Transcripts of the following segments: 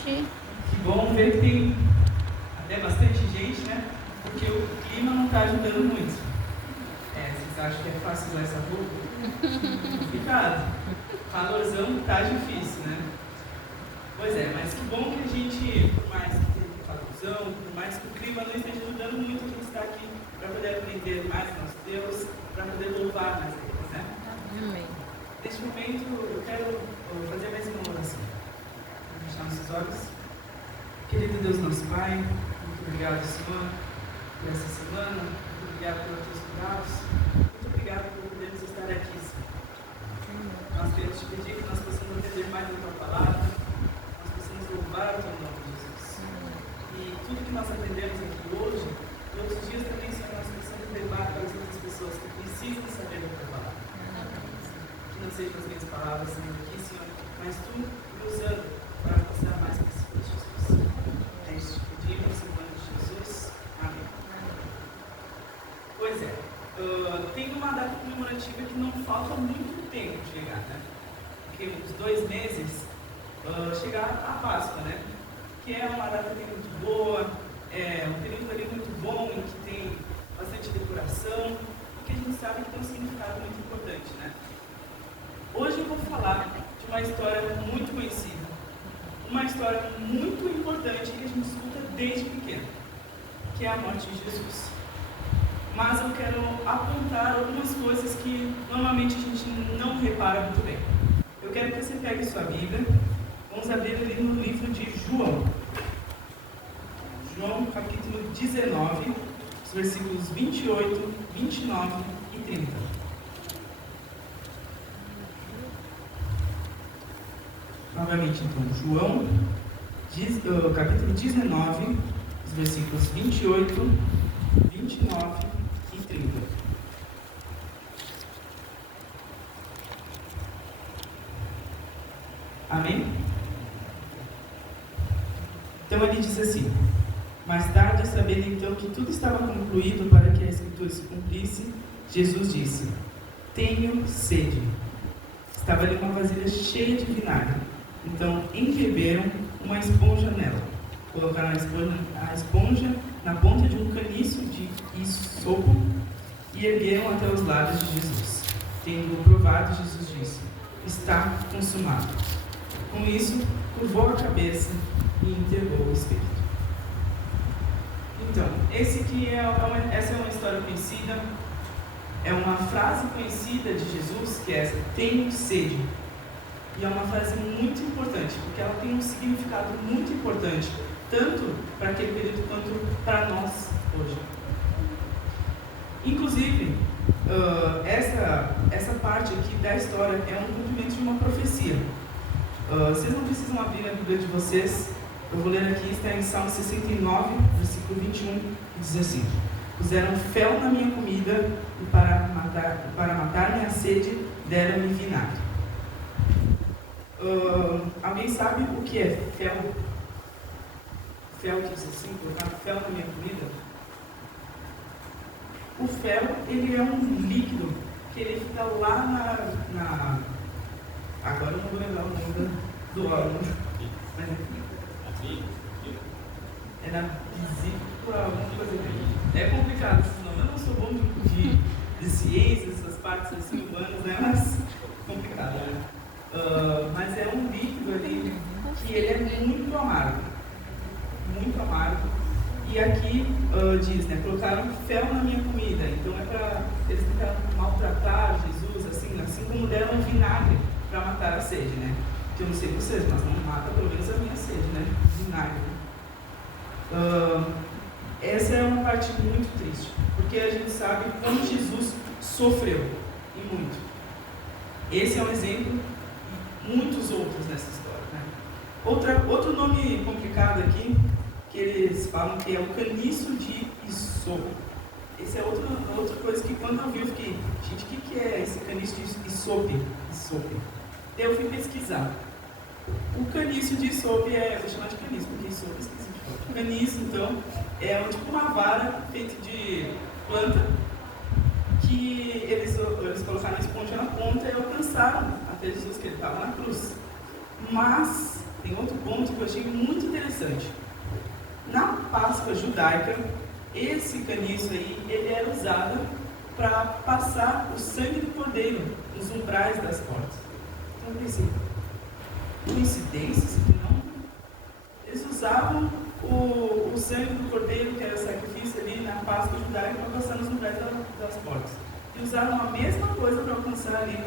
noite. Que bom ver que tem até bastante gente, né? Porque o clima não está ajudando muito. Vocês acham que é fácil usar essa roupa? Complicado. Calorzão está difícil, né? Pois é, mas que bom que a gente, por mais que tenha calorzão, por mais que o clima não esteja ajudando muito, a gente está aqui para poder aprender mais nosso Deus, para poder louvar mais Deus, né? Amém. Neste momento, eu quero fazer mais uma oração. Vamos fechar nossos olhos. Querido Deus, nosso Pai, muito obrigado, Senhor, por essa semana. Muito obrigado pelos teus cuidados. Muito obrigado por podermos estar aqui, Senhor. Nós queremos te pedir que nós possamos entender mais da tua palavra, nós possamos louvar o teu nome, Jesus. E tudo que nós aprendemos aqui hoje, todos os dias também, Senhor, nós precisamos levar para as outras pessoas que precisam saber da tua palavra. Que não sejam as minhas palavras, Senhor, aqui, Senhor, mas tu me usando para mostrar mais pessoas, Jesus. É isso que pedimos, em nome de Jesus. Amém. Pois é, tem uma data comemorativa que não falta muito tempo de chegar, né? Porque uns 2 meses chegar a Páscoa, né? Que é uma data muito boa, é um período ali muito bom, em que tem bastante decoração, e que a gente sabe que tem um significado muito importante, né? Hoje eu vou falar de uma história muito conhecida, uma história muito importante que a gente escuta desde pequeno, que é a morte de Jesus. Mas eu quero apontar algumas coisas que normalmente a gente não repara muito bem. Eu quero que você pegue sua Bíblia, vamos abrir ali no livro de João. João, capítulo 19, os versículos 28, 29 e 30. Novamente, então, João, capítulo 19, os versículos 28, 29 e 30. Amém? Então, ele diz assim: mais tarde, sabendo então que tudo estava concluído para que a Escritura se cumprisse, Jesus disse: tenho sede. Estava ali uma vasilha cheia de vinagre. Então embeberam uma esponja nela, colocaram a esponja na ponta de um caniço de isopo e ergueram até os lábios de Jesus. Tendo provado, Jesus disse: está consumado. Com isso, curvou a cabeça e entregou o Espírito. Então, essa é uma história conhecida, é uma frase conhecida de Jesus, que é essa: tenho sede. E é uma frase muito importante, porque ela tem um significado muito importante, tanto para aquele período quanto para nós hoje. Inclusive, essa parte aqui da história é um cumprimento de uma profecia. Vocês não precisam abrir a Bíblia de vocês, eu vou ler aqui, está em Salmo 69, versículo 21, que diz assim: puseram fel na minha comida e para matar minha sede deram-me vinagre. Alguém sabe o que é fel? Fel diz assim, colocar fel na minha comida. O fel, ele é um líquido que ele fica lá agora eu não vou lembrar o nome do órgão, mas é na vesícula, alguma coisa assim. É complicado esse nome. Eu não sou bom de ciências, essas partes assim humanas, né? Mas complicado, né? Mas é um líquido ali que ele é muito amargo. Muito amargo. E aqui diz, né? Colocaram fel na minha comida. Então é para eles tentarem maltratar Jesus, assim como deram vinagre para matar a sede, né? Que eu não sei vocês, mas não mata pelo menos a minha sede, né? Vinagre. Essa é uma parte muito triste, porque a gente sabe como Jesus sofreu, e muito. Esse é um exemplo, e muitos outros nessa história, né? Outro nome complicado aqui, que eles falam que é o caniço de isopo. Essa é outra coisa que quando eu vi, eu fiquei: gente, o que é esse caniço de isopo? Eu fui pesquisar. O caniço de isopo vou chamar de caniço, porque isopo é esquisito. O caniço, então, é tipo uma vara feita de planta que eles colocaram a esponja na ponta e alcançaram até Jesus, que ele estava na cruz. Mas tem outro ponto que eu achei muito interessante. Na Páscoa judaica, esse caniço aí, ele era usado para passar o sangue do cordeiro nos umbrais das portas. Então eu pensei, coincidência isso aqui não? Eles usavam o sangue do cordeiro, que era o sacrifício ali na Páscoa judaica, para passar nos umbrais das portas. E usaram a mesma coisa para alcançar ali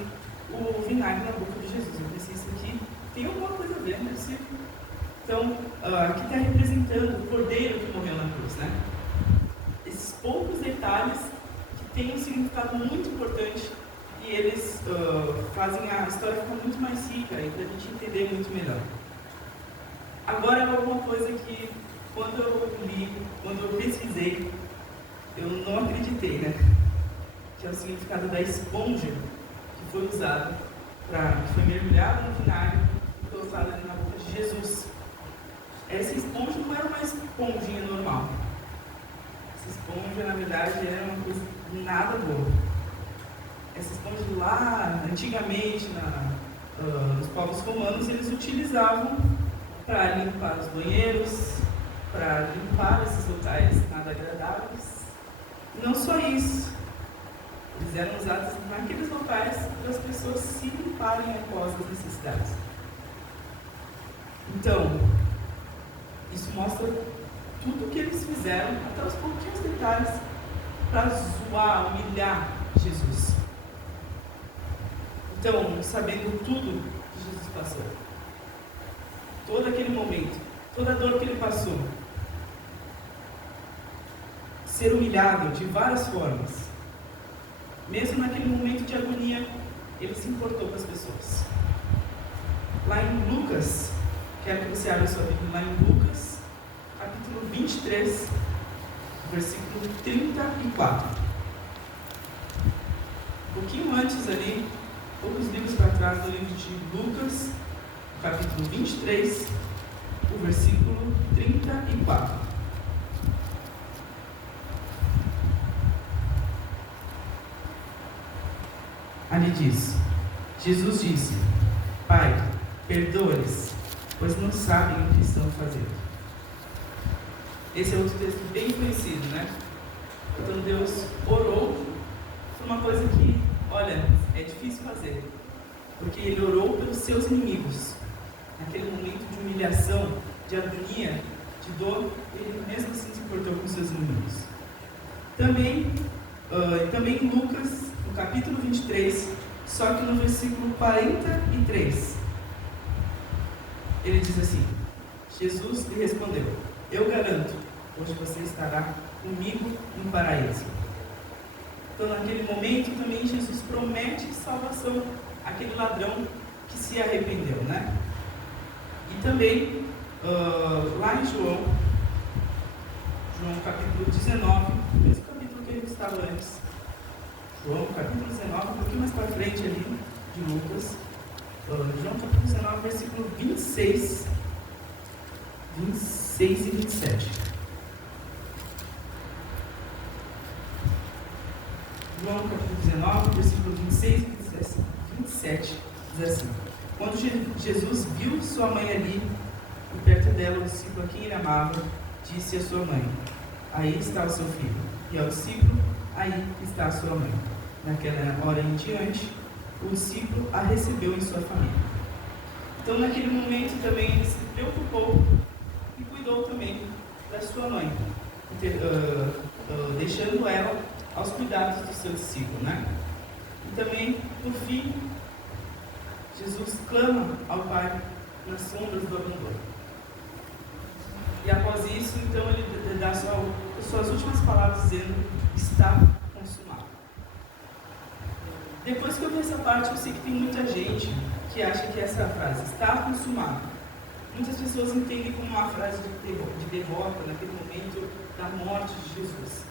o vinagre na boca de Jesus. Eu pensei, isso aqui tem alguma coisa a ver, não é possível? Então, aqui está representando o cordeiro que morreu na cruz, né? Esses poucos detalhes que têm um significado muito importante e eles fazem a história ficar muito mais rica e para a gente entender muito melhor. Agora, alguma coisa que, quando eu li, quando eu pesquisei, eu não acreditei, né? Que é o significado da esponja que foi usada, que foi mergulhada no vinagre e foi usada ali na boca de Jesus. Essa esponja não era uma esponjinha normal. Essa esponja, na verdade, era uma coisa nada boa. Essa esponja lá, antigamente, nos povos romanos, eles utilizavam para limpar os banheiros, para limpar esses locais nada agradáveis. E não só isso, eles eram usados naqueles locais para as pessoas se limparem após as necessidades. Então, isso mostra tudo o que eles fizeram, até os pouquinhos detalhes, para zoar, humilhar Jesus. Então, sabendo tudo que Jesus passou, todo aquele momento, toda a dor que ele passou, ser humilhado de várias formas, mesmo naquele momento de agonia, ele se importou com as pessoas. Lá em Lucas, quero que você abra sua Bíblia lá em Lucas, capítulo 23, versículo 34. Um pouquinho antes ali, poucos livros para trás do livro de Lucas, capítulo 23, o versículo 34. Ali diz, Jesus disse, Pai, perdoa-lhes, pois não sabem o que estão fazendo. Esse é outro texto bem conhecido, né? Então Deus orou por uma coisa que, olha, é difícil fazer. Porque Ele orou pelos seus inimigos. Naquele momento de humilhação, de agonia, de dor, Ele mesmo assim se importou com os seus inimigos. Também em Lucas, no capítulo 23, só que no versículo 43, Ele diz assim, Jesus lhe respondeu, eu garanto, hoje você estará comigo no paraíso. Então, naquele momento, também Jesus promete salvação àquele ladrão que se arrependeu, né? E também, lá em João capítulo 19, o mesmo capítulo que a gente estava antes. João capítulo 19, um pouquinho mais para frente ali, de Lucas. João capítulo 19, versículo 26 e 27. João capítulo 19, versículo 26 e 27, diz assim, quando Jesus viu sua mãe ali, e perto dela o discípulo a quem ele amava, disse à sua mãe, aí está o seu filho, e ao discípulo, aí está a sua mãe. Naquela hora em diante, o discípulo a recebeu em sua família. Então, naquele momento também ele se preocupou e cuidou também da sua mãe, deixando ela aos cuidados do seu discípulo, né? E também, por fim, Jesus clama ao Pai nas sombras do abandono. E após isso, então, ele dá suas últimas palavras dizendo, está consumado. Depois que eu vi essa parte, eu sei que tem muita gente que acha que essa frase, está consumado, muitas pessoas entendem como uma frase de derrota naquele momento da morte de Jesus.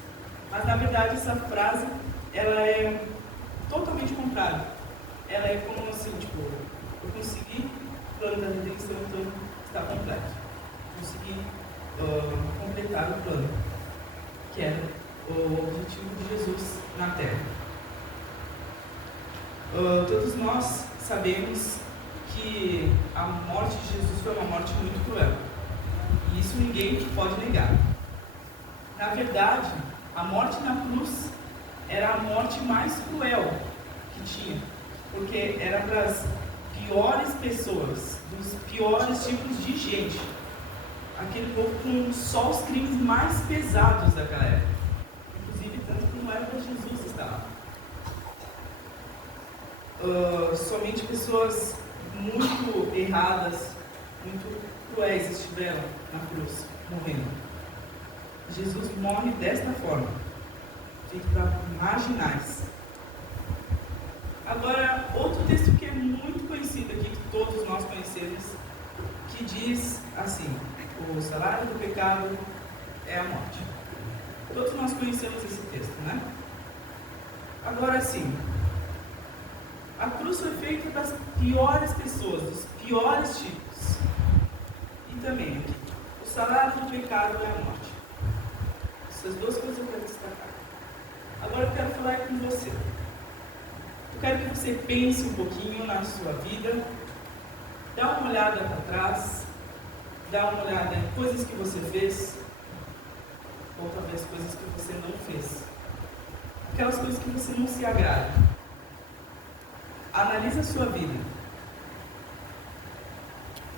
Mas, na verdade, essa frase, ela é totalmente contrária. Ela é como assim, tipo, eu consegui o plano da redenção, então está completo. Consegui completar o plano, que era o objetivo de Jesus na Terra. Todos nós sabemos que a morte de Jesus foi uma morte muito cruel. E isso ninguém pode negar. Na verdade, a morte na cruz era a morte mais cruel que tinha, porque era das piores pessoas, dos piores tipos de gente. Aquele povo com só os crimes mais pesados daquela época. Inclusive, tanto que não era para Jesus estar lá. Somente pessoas muito erradas, muito cruéis estiveram na cruz, morrendo. Jesus morre desta forma, feito para marginais. Agora, outro texto que é muito conhecido aqui, que todos nós conhecemos, que diz assim: o salário do pecado é a morte. Todos nós conhecemos esse texto, né? Agora sim, a cruz foi feita das piores pessoas, dos piores tipos. E também aqui, o salário do pecado é a morte. Essas duas coisas eu quero destacar. Agora eu quero falar com você. Eu quero que você pense um pouquinho na sua vida, dá uma olhada para trás, dá uma olhada em coisas que você fez, ou talvez coisas que você não fez. Aquelas coisas que você não se agrada. Analisa a sua vida.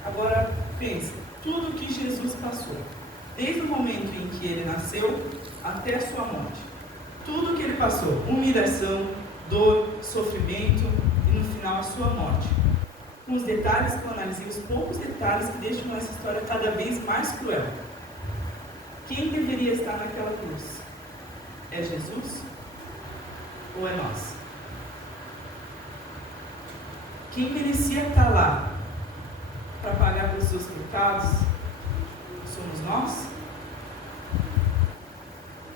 Agora pense, tudo que Jesus passou, desde o momento em que ele nasceu até a sua morte. Tudo que ele passou, humilhação, dor, sofrimento e no final a sua morte. Com os detalhes que eu analisei, os poucos detalhes que deixam essa história cada vez mais cruel. Quem deveria estar naquela cruz? É Jesus ou é nós? Quem merecia estar lá para pagar pelos seus pecados? Somos nós?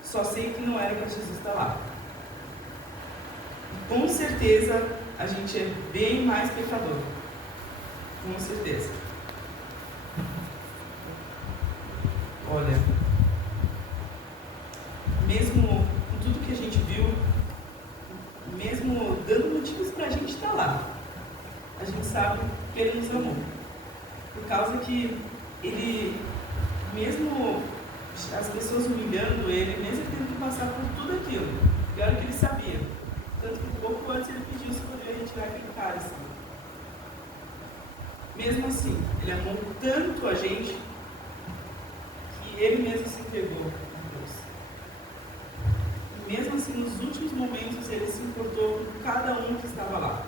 Só sei que não era para Jesus estar lá. E com certeza a gente é bem mais pecador. Com certeza. Olha, mesmo com tudo que a gente viu, mesmo dando motivos para a gente estar lá, a gente sabe que ele nos amou. Por causa que ele, mesmo as pessoas humilhando ele, mesmo ele tendo que passar por tudo aquilo, e olha que ele sabia. Tanto que pouco antes ele pediu se poderia retirar aquele cálice. Mesmo assim, ele amou tanto a gente, que ele mesmo se entregou a Deus. E mesmo assim, nos últimos momentos, ele se importou com cada um que estava lá.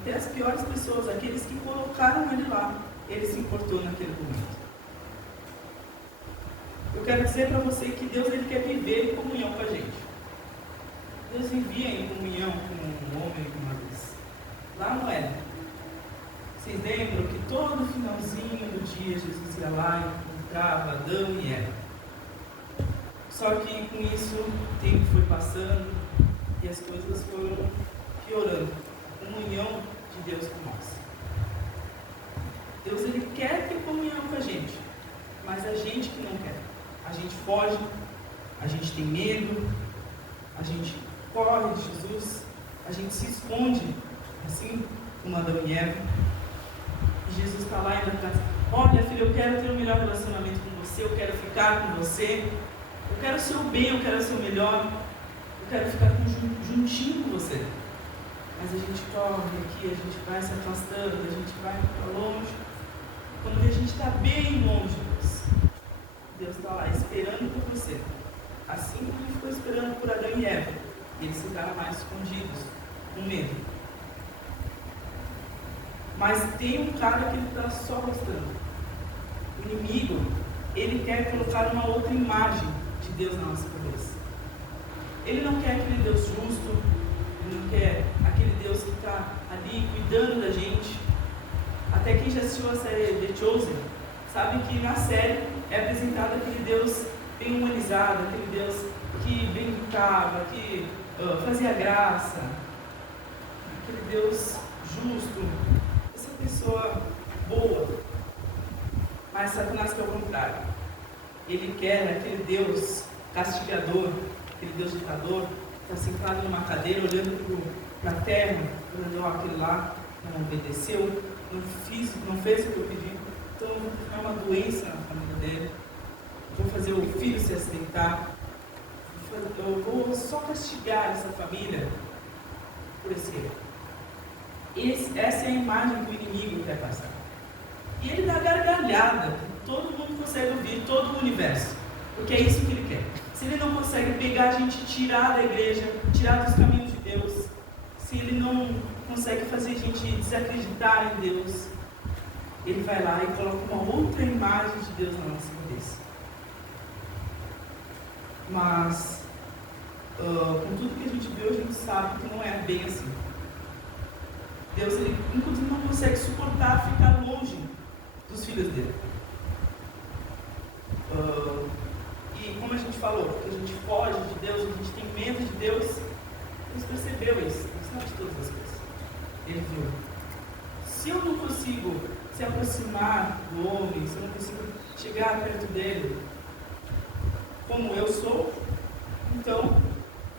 Até as piores pessoas, aqueles que colocaram ele lá, ele se importou naquele momento. Eu quero dizer para você que Deus ele quer viver em comunhão com a gente. Deus vivia em comunhão com um homem uma vez, lá no Éden. Vocês lembram que todo finalzinho do dia Jesus ia lá e encontrava Adão e Eva. Só que com isso o tempo foi passando e as coisas foram piorando. A comunhão de Deus com nós. Deus ele quer ter comunhão com a gente, mas a gente que não quer. A gente foge, a gente tem medo, a gente corre de Jesus, a gente se esconde, assim como Adão e Eva. E Jesus está lá e ainda está: olha filho, eu quero ter um melhor relacionamento com você, eu quero ficar com você, eu quero o seu bem, eu quero o seu melhor, eu quero ficar juntinho com você. Mas a gente corre aqui, a gente vai se afastando, a gente vai para longe. Quando a gente está bem longe, Deus está lá esperando por você. Assim como ele ficou esperando por Adão e Eva. E eles ficaram mais escondidos, com medo. Mas tem um cara que ele está só mostrando. O inimigo, ele quer colocar uma outra imagem de Deus na nossa cabeça. Ele não quer aquele Deus justo, ele não quer aquele Deus que está ali cuidando da gente. Até quem já assistiu a série The Chosen, sabe que na série é apresentado aquele Deus bem humanizado, aquele Deus que brincava, que fazia graça, aquele Deus justo, essa pessoa boa. Mas Satanás quer o contrário. Ele quer aquele Deus castigador, aquele Deus ditador, que está sentado numa cadeira olhando para a terra, olhando aquele lá, não obedeceu, não fez o que eu pedi, então eu vou criar uma doença na família dele, vou fazer o filho se acidentar, eu vou só castigar essa família por esse erro. Essa é a imagem que o inimigo quer passar. E ele dá gargalhada, que todo mundo consegue ouvir, todo o universo, porque é isso que ele quer. Se ele não consegue pegar a gente, tirar da igreja, tirar dos caminhos de Deus, se ele não consegue fazer a gente desacreditar em Deus, ele vai lá e coloca uma outra imagem de Deus na nossa cabeça. Mas, com tudo que a gente vê, a gente sabe que não é bem assim. Deus, ele, inclusive, não consegue suportar ficar longe dos filhos dele. E como a gente falou, que a gente foge de Deus, a gente tem medo de Deus, Deus percebeu isso, Deus sabe de todas as coisas. Ele viu, se eu não consigo se aproximar do homem, se eu não consigo chegar perto dele, como eu sou, então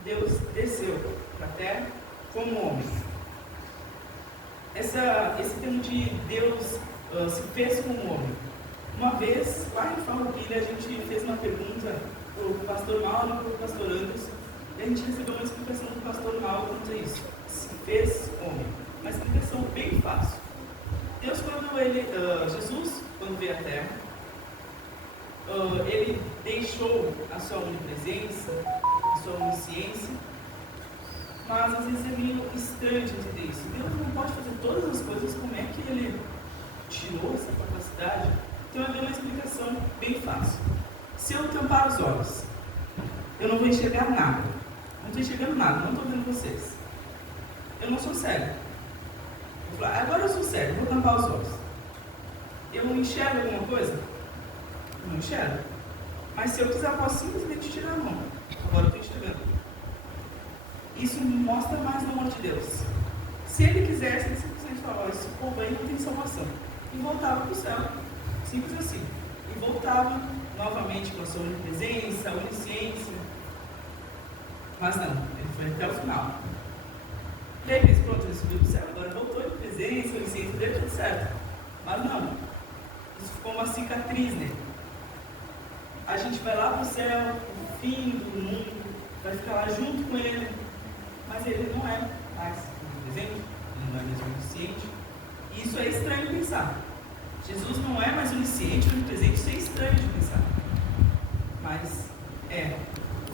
Deus desceu para a terra como homem. Esse termo de Deus se fez como homem. Uma vez, lá em Farroupilha, a gente fez uma pergunta para o pastor Mauro e para o pastor Anderson, e a gente recebeu uma explicação do pastor Mauro quanto a isso. Se fez homem. Uma explicação bem fácil. Deus, Jesus, quando veio à Terra, ele deixou a sua onipresença, a sua onisciência, mas às vezes é meio estranho de entender isso. Deus não pode fazer todas as coisas, como é que ele tirou essa capacidade? Então eu dei uma explicação bem fácil. Se eu tampar os olhos, eu não vou enxergar nada. Não estou enxergando nada, não estou vendo vocês. Eu não sou cego. Eu vou falar, agora eu sou cego, vou tampar os olhos. Eu não enxergo alguma coisa? Não enxergo. Mas se eu quiser, eu posso simplesmente tirar a mão. Agora eu estou enxergando. Isso mostra mais o amor de Deus. Se ele quisesse, ele simplesmente falava, esse povo aí não tem salvação. E voltava para o céu. Simples assim. E voltava novamente com a sua onipresença, onisciência. Mas não, ele foi até o final. E aí fez, pronto, ele subiu para o céu, agora voltou a onipresença, onisciência, deu tudo certo. Mas não, isso ficou uma cicatriz nele. A gente vai lá para o céu, no fim do mundo, vai ficar lá junto com ele, mas ele não é mais onipresente, ele não é mais onisciente. E isso é estranho pensar. Jesus não é mais onisciente, onipresente, isso é estranho de pensar. Mas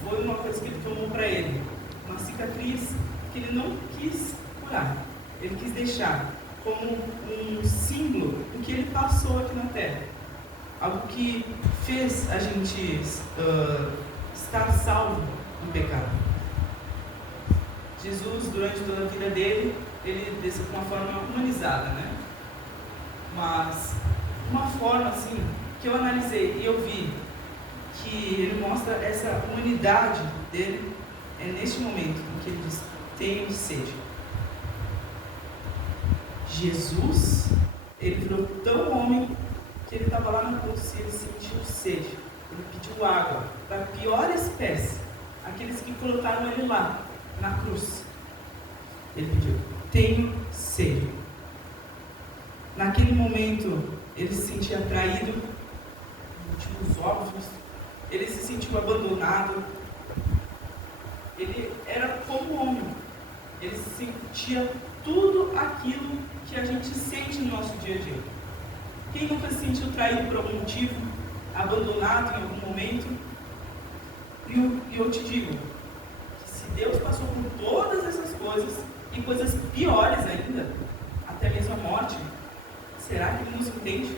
foi uma coisa que ele tomou para ele, uma cicatriz que ele não quis curar. Ele quis deixar como um símbolo do que ele passou aqui na Terra. Algo que fez a gente estar salvo do pecado. Jesus, durante toda a vida dele, ele desceu de uma forma humanizada, né? Mas uma forma assim que eu analisei e eu vi que ele mostra essa humanidade dele é neste momento em que ele diz: tenho sede. Jesus, ele virou tão homem que ele estava lá na cruz e ele sentiu sede. Ele pediu água da pior espécie, aqueles que colocaram ele lá na cruz. Ele pediu: tenho sede. Naquele momento, ele se sentia traído, motivos óbvios, ele se sentiu abandonado, ele era como homem, ele sentia tudo aquilo que a gente sente no nosso dia a dia. Quem nunca se sentiu traído por algum motivo, abandonado em algum momento? E eu te digo, que se Deus passou por todas essas coisas, e coisas piores ainda, até mesmo a morte, será que Ele nos entende?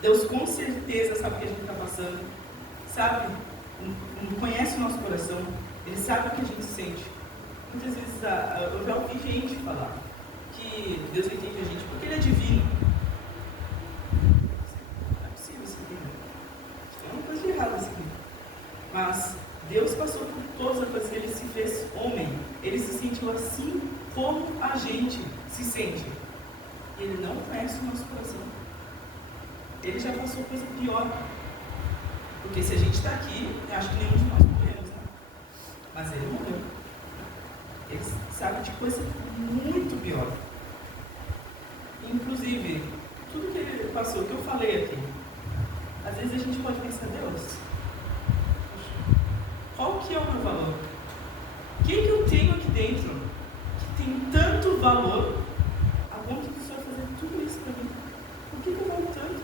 Deus com certeza sabe o que a gente está passando, sabe, conhece o nosso coração, Ele sabe o que a gente sente. Muitas vezes eu já ouvi gente falar que Deus entende a gente porque Ele é divino. Não é possível isso aqui. Tem uma coisa de errada isso aqui. Mas Deus passou por todas as coisas, Ele se fez homem. Ele se sentiu assim como a gente se sente. Ele não conhece o nosso coração. Ele já passou coisa pior. Porque se a gente está aqui, eu acho que nenhum de nós morremos, né? Mas Ele morreu. Ele sabe de coisa muito pior. Inclusive, tudo que ele passou, que eu falei aqui, às vezes a gente pode pensar, Deus, qual que é o meu valor? O que eu tenho aqui dentro que tem tanto valor a ponto de o Senhor fazer tudo isso para mim? Por que eu valo tanto?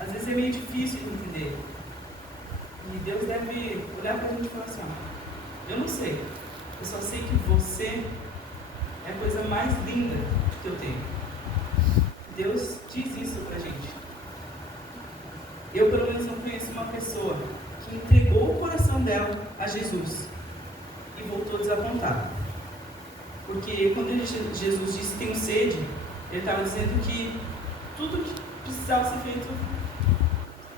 Às vezes é meio difícil de entender. E Deus deve olhar para a gente e falar assim, eu não sei, eu só sei que você é a coisa mais linda que eu tenho. Deus diz isso pra gente. Eu, pelo menos, não conheço uma pessoa que entregou o coração dela a Jesus e voltou desapontado. Porque quando Jesus disse tenho sede, ele estava dizendo que tudo que precisava ser feito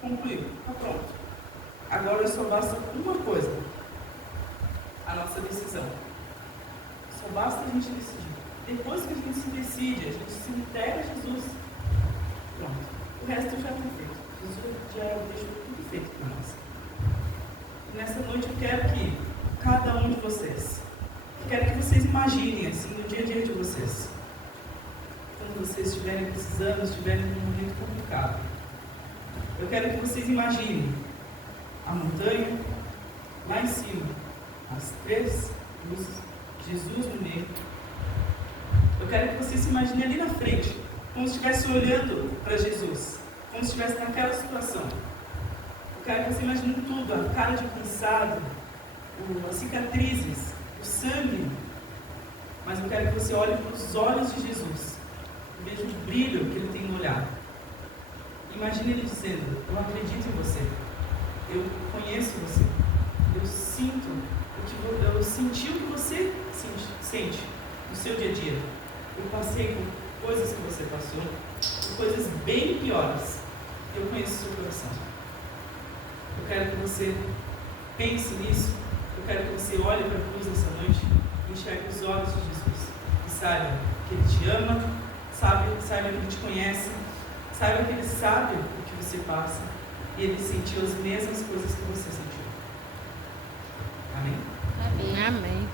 concluiu, está pronto. Agora só basta uma coisa, a nossa decisão. Só basta a gente decidir. Depois que a gente se decide, a gente se entrega a Jesus, pronto. O resto já foi feito. Jesus já deixou tudo feito para nós. E nessa noite eu quero que cada um de vocês, eu quero que vocês imaginem assim no dia a dia de vocês, quando vocês estiverem precisando, estiverem num momento complicado. Eu quero que vocês imaginem a montanha lá em cima, as 3 luzes, Jesus no meio. Eu quero que você se imagine ali na frente, como se estivesse olhando para Jesus, como se estivesse naquela situação. Eu quero que você imagine tudo, a cara de cansado, as cicatrizes, o sangue. Mas eu quero que você olhe para os olhos de Jesus e veja o brilho que ele tem no olhar. Imagine ele dizendo, eu acredito em você, eu conheço você, eu sinto eu senti o que você sente no seu dia a dia. Eu passei por coisas que você passou, por coisas bem piores. Eu conheço o seu coração. Eu quero que você pense nisso. Eu quero que você olhe para a cruz nessa noite e enxergue os olhos de Jesus. E saiba que Ele te ama, saiba que Ele te conhece, saiba que Ele sabe o que você passa e Ele sentiu as mesmas coisas que você sentiu. Amém? Amém.